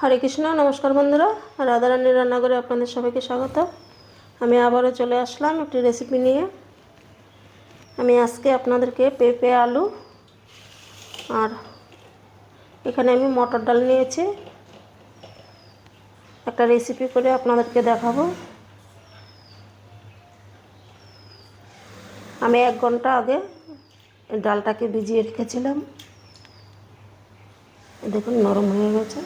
হরে কৃষ্ণ। নমস্কার বন্ধুরা, রাধারানীর রান্নাঘরে আপনাদের সবাইকে স্বাগত। আমি আবারও চলে আসলাম একটি রেসিপি নিয়ে। আমি আজকে আপনাদেরকে পেঁপে আলু আর এখানে আমি মটর ডাল নিয়েছি, একটা রেসিপি করে আপনাদেরকে দেখাবো। আমি 1 ঘন্টা আগে ডালটাকে ভিজিয়ে রেখেছিলাম, দেখুন নরম হয়ে গেছে।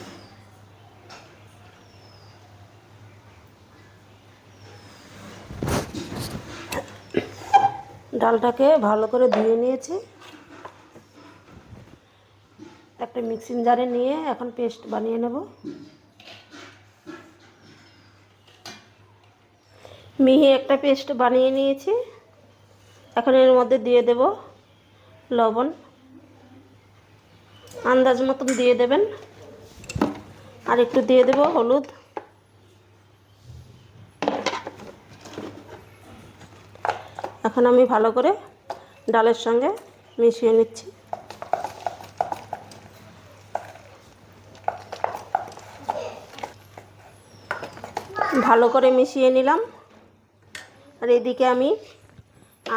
ডালটাকে ভালো করে ধুয়ে নিয়েছি, একটা মিক্সিং জারে নিয়ে এখন পেস্ট বানিয়ে নেব। মিহি একটা পেস্ট বানিয়ে নিয়েছি। এখন এর মধ্যে দিয়ে দেব লবণ, আন্দাজ মতন দিয়ে দেবেন, আর একটু দিয়ে দেব হলুদ। এখন আমি ভালো করে ডালের সঙ্গে মিশিয়ে নিচ্ছি। ভালো করে মিশিয়ে নিলাম। আর এদিকে আমি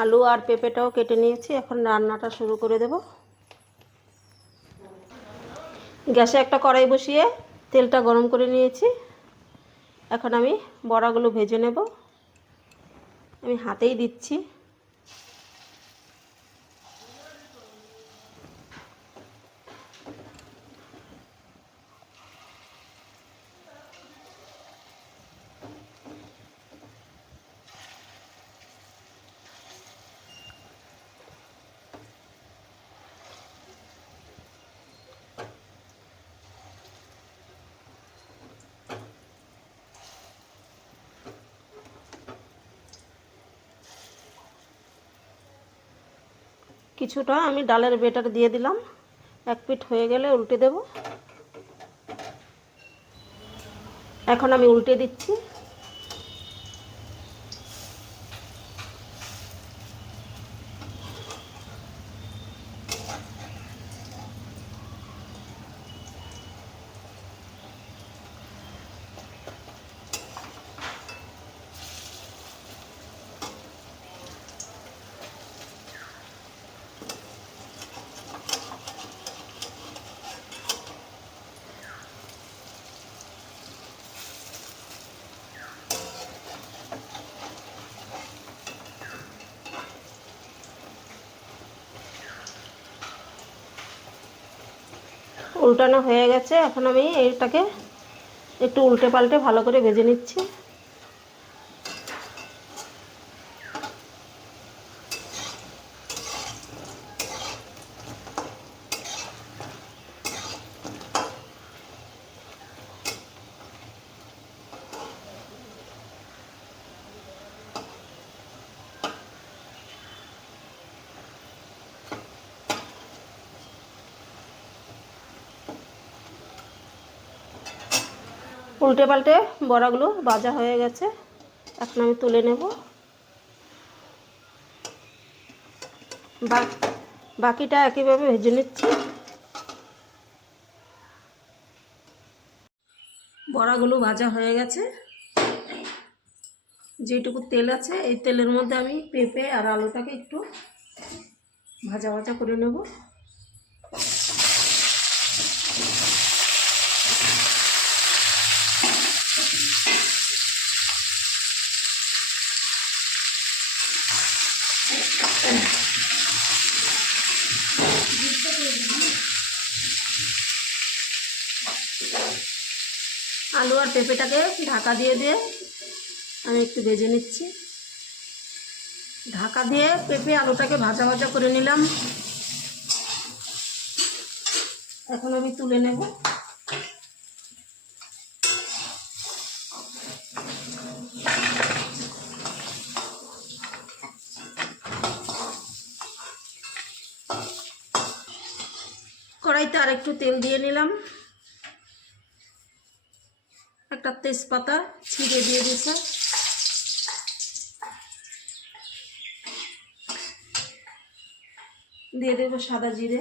আলু আর পেঁপেটাও কেটে নিয়েছি। এখন রান্নাটা শুরু করে দেব। গ্যাসে একটা কড়াই বসিয়ে তেলটা গরম করে নিয়েছি। এখন আমি বড়াগুলো ভেজে নেব। আমি হাতেই দিচ্ছি। কিছুটা আমি ডালের বেটার দিয়ে দিলাম। 1 পিঠ হয়ে গেলে উল্টে দেব। এখন আমি উল্টে দিচ্ছি। উল্টানো হয়ে গেছে। এখন আমি এইটাকে একটু উল্টে পাল্টে ভালো করে ভেজে নিচ্ছি। উল্টে পাল্টে বড়াগুলো ভাজা হয়ে গেছে। এখন আমি তুলে নেব। বাকিটা একইভাবে ভেজে নিচ্ছি। বড়াগুলো ভাজা হয়ে গেছে। যেটুকু তেল আছে এই তেলের মধ্যে আমি পেঁপে আর আলুটাকে একটু ভাজা ভাজা করে নেব। আলু আর পেঁপেটাকে ঢাকা দিয়ে দিয়ে আমি একটু ভেজে নিচ্ছি। ঢাকা দিয়ে পেঁপে আলুটাকে ভাজা ভাজা করে নিলাম। এখন আমি তুলে নেব। কড়াইতে আর একটু তেল দিয়ে নিলাম। একটা তেজপাতা ছিঁড়ে দিয়ে দিয়েছে। দিয়ে দেবো সাদা জিরে,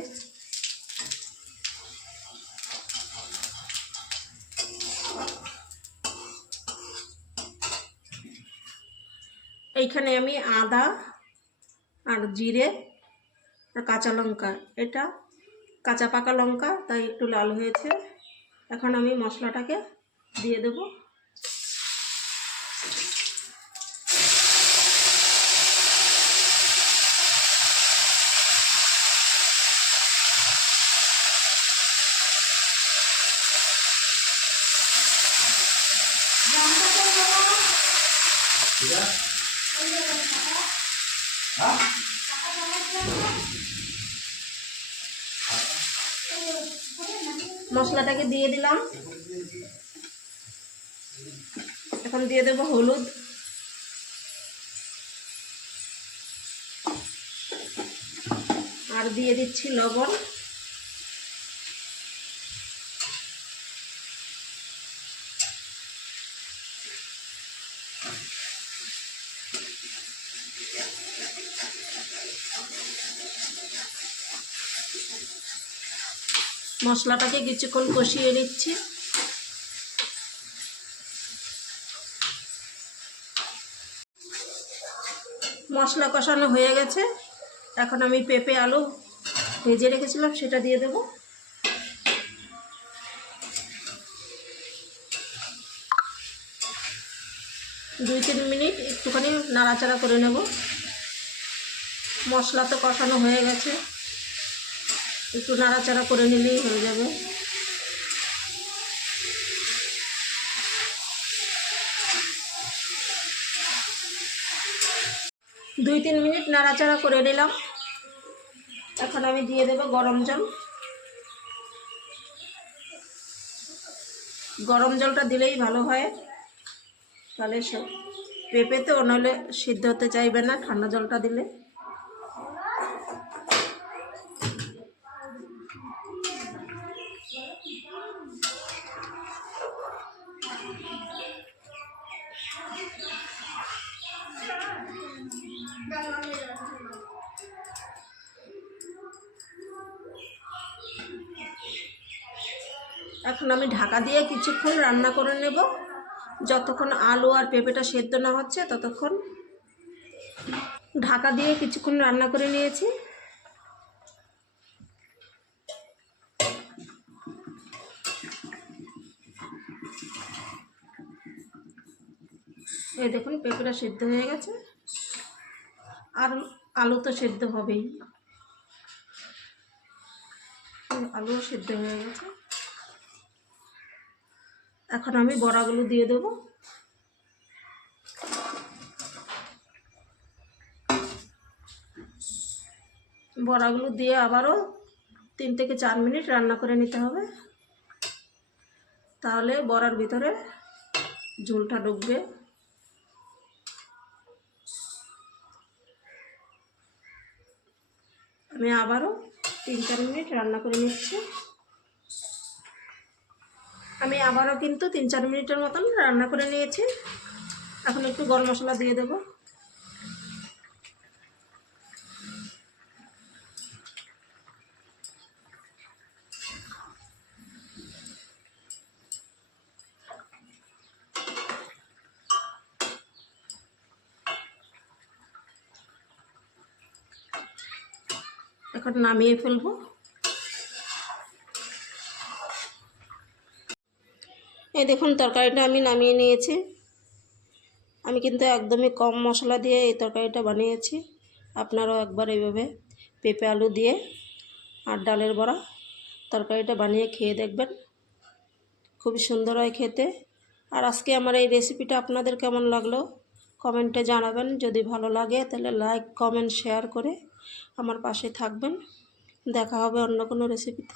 এইখানে আমি আদা আর জিরে আর কাঁচা লঙ্কা, এটা কাঁচা পাকা লঙ্কা তাই একটু লাল হয়েছে। এখন আমি মশলাটাকে দিয়ে দেব। মশলাটাকে দিয়ে দিলাম। এখন দিয়ে দেব হলুদ, আর দিয়ে দিচ্ছি লবণ। মশলাটাকে কিছুক্ষণ কষিয়ে নিচ্ছি। মশলা কষানো হয়ে গেছে। এখন আমি পেঁপে আলু ভেজে রেখেছিলাম সেটা দিয়ে দেব। দুই তিন মিনিট একটুখানি নাড়াচাড়া করে নেব। মশলা তো কষানো হয়ে গেছে, একটু নাড়াচাড়া করে নিলেই হয়ে যাবে। দুই তিন মিনিট নাড়াচাড়া করে নিলাম। এখন আমি দিয়ে দেব গরম জল। গরম জলটা দিলেই ভালো হয়, তাহলে পেঁপেতে নইলে সিদ্ধ হতে চাইবে না ঠান্ডা জলটা দিলে। এখন আমি ঢাকা দিয়ে কিছুক্ষণ রান্না করে নেব। যতক্ষণ আলু আর পেঁপেটা সেদ্ধ না হচ্ছে ততক্ষণ। ঢাকা দিয়ে কিছুক্ষণ রান্না করে নিয়েছি। এই দেখুন পেঁপেটা সেদ্ধ হয়ে গেছে, আর আলু তো সেদ্ধ হবেই। আলুও সেদ্ধ হয়ে গেছে। এখন আমি বড়াগুলো দিয়ে দেব। বড়াগুলো দিয়ে আবারও 3 থেকে 4 মিনিট রান্না করে নিতে হবে, তাহলে বড়ার ভিতরে ঝোলটা ঢুকবে। আমি আবারও 3-4 মিনিট রান্না করে নিচ্ছি। আমি আবারও কিন্তু 3-4 মিনিটের মতন রান্না করে নিয়েছি। এখন একটু গরম মশলা দিয়ে দেব। এখন নামিয়ে ফেলবো। এই দেখুন তরকারিটা আমি নামিয়ে নিয়েছি। আমি কিন্তু একদমই কম মশলা দিয়ে এই তরকারিটা বানিয়েছি। আপনারাও একবার এইভাবে পেঁপে আলু দিয়ে আর ডালের বড়া তরকারিটা বানিয়ে খেয়ে দেখবেন, খুবই সুন্দর হয় খেতে। আর আজকে আমার এই রেসিপিটা আপনাদের কেমন লাগলো কমেন্টে জানাবেন। যদি ভালো লাগে তাহলে লাইক কমেন্ট শেয়ার করে আমার পাশে থাকবেন। দেখা হবে অন্য কোনো রেসিপিতে।